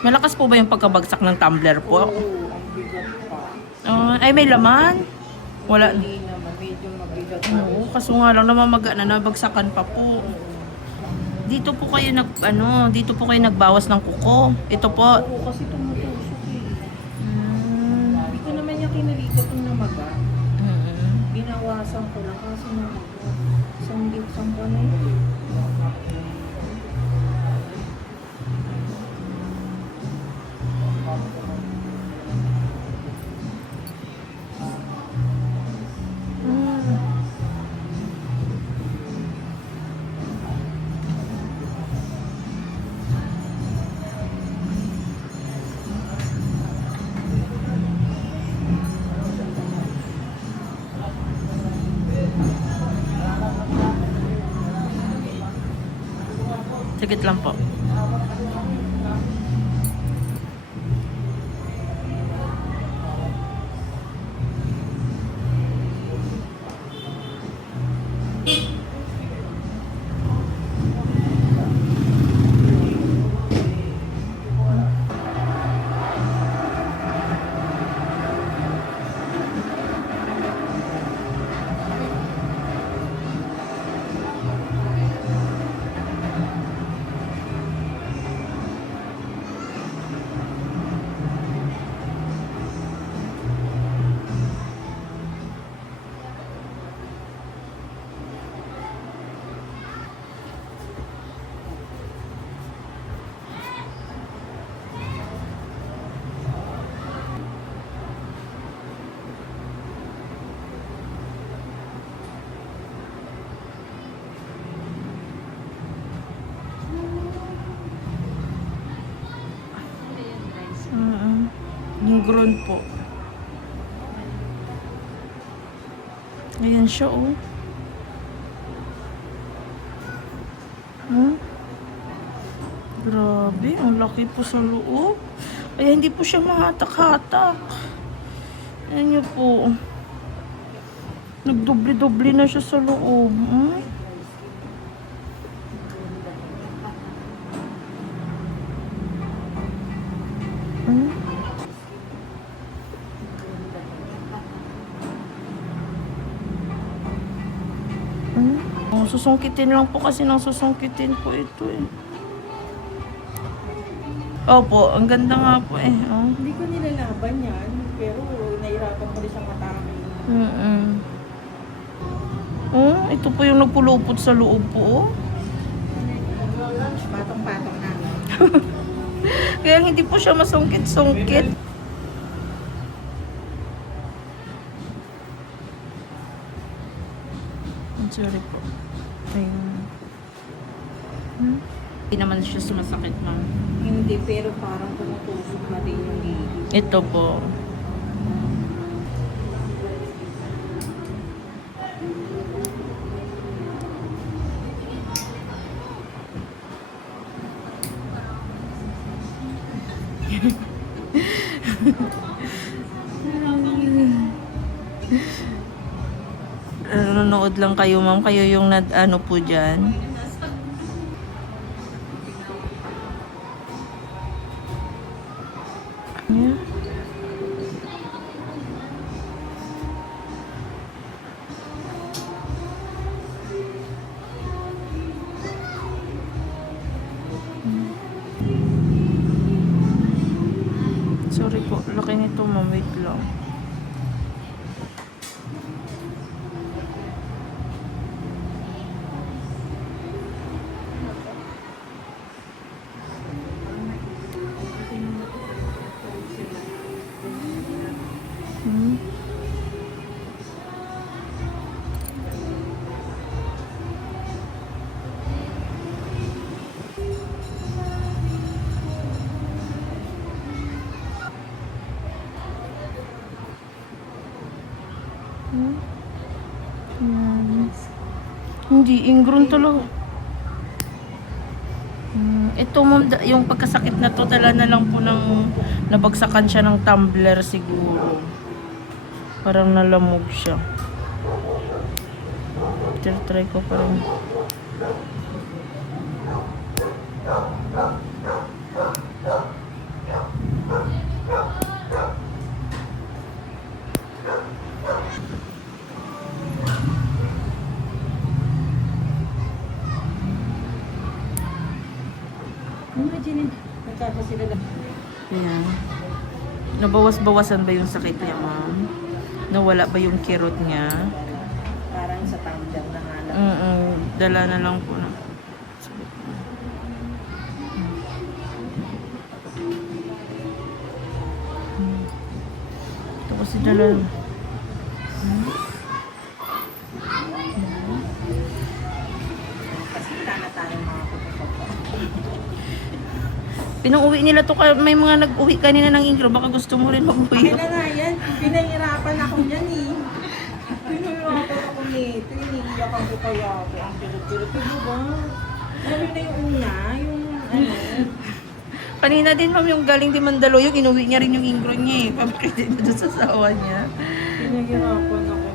Malakas po ba yung pagkabagsak ng tumbler po? Oo, ang bigat pa. Ay, may laman? Wala. Hindi naman, medyo mabigat na Oo, rin. kaso nga lang namamaga na nabagsakan pa po. Dito po kayo dito po kayo nagbawas ng kuko. Ito po. Oo, kasi tumutusok eh. Mm. Hindi ko naman yung kinalikat ng namaga. Mm. Binawasan ko lang kasi namaga. Isang buwan na yun. Sagit lang po. Yung ground po. Ayan siya, oh. Grabe, ang laki po sa loob. Kaya hindi po siya mahatak-hatak. Ayan niyo po. Nagdoble-doble na siya sa loob. Susungkitin lang po kasi nang susungkitin po ito eh. Opo, ang ganda nga po eh. Oh. Hindi ko nilalaban yan, pero nahirapan ko rin siyang matake. Ito po yung nagpulupot sa loob po. Patong-patong na. Kaya hindi po siya masungkit-sungkit. Sorry po. Ayun. Hindi naman siya sumasakit, ma'am. Hindi, pero parang tumutusok na din yung gigit. Ito po. Nanonood lang kayo, ma'am. Kayo yung ano po dyan. Yeah. Sorry po, laki nito, ma'am. Wait lang. Hindi, ingrown talaga. Ito ma'am, yung pagkasakit na to, dala na lang po ng nabagsakan siya ng tumbler siguro. Parang nalamog siya. Try ko pa rin. Jenny. Nagkaka sila lang. Ayan. Nabawas-bawasan ba yung sakit niya, ma'am? Nawala ba yung kirot niya? Parang sa tumbler na nga lang. Dala na lang po na. Ito kasi dala. Kasi na tayong mga kututok. Pinang-uwi nila to, may mga nag-uwi kanina ng Ingro. Baka gusto mo rin mag-uwi. Kaya na yan. Pinahirapan ako dyan eh. Pinahirapan ako nito. Iniiyakan ko kaya ako. Ang kirot-kirot. Diba ba? Alam na yung una. Yung ano. Kanina din, ma'am, yung galing di Mandaluyong, inuwi niya rin yung Ingro niya eh. Pabikit din doon sa asawa niya. Pinahirapan ako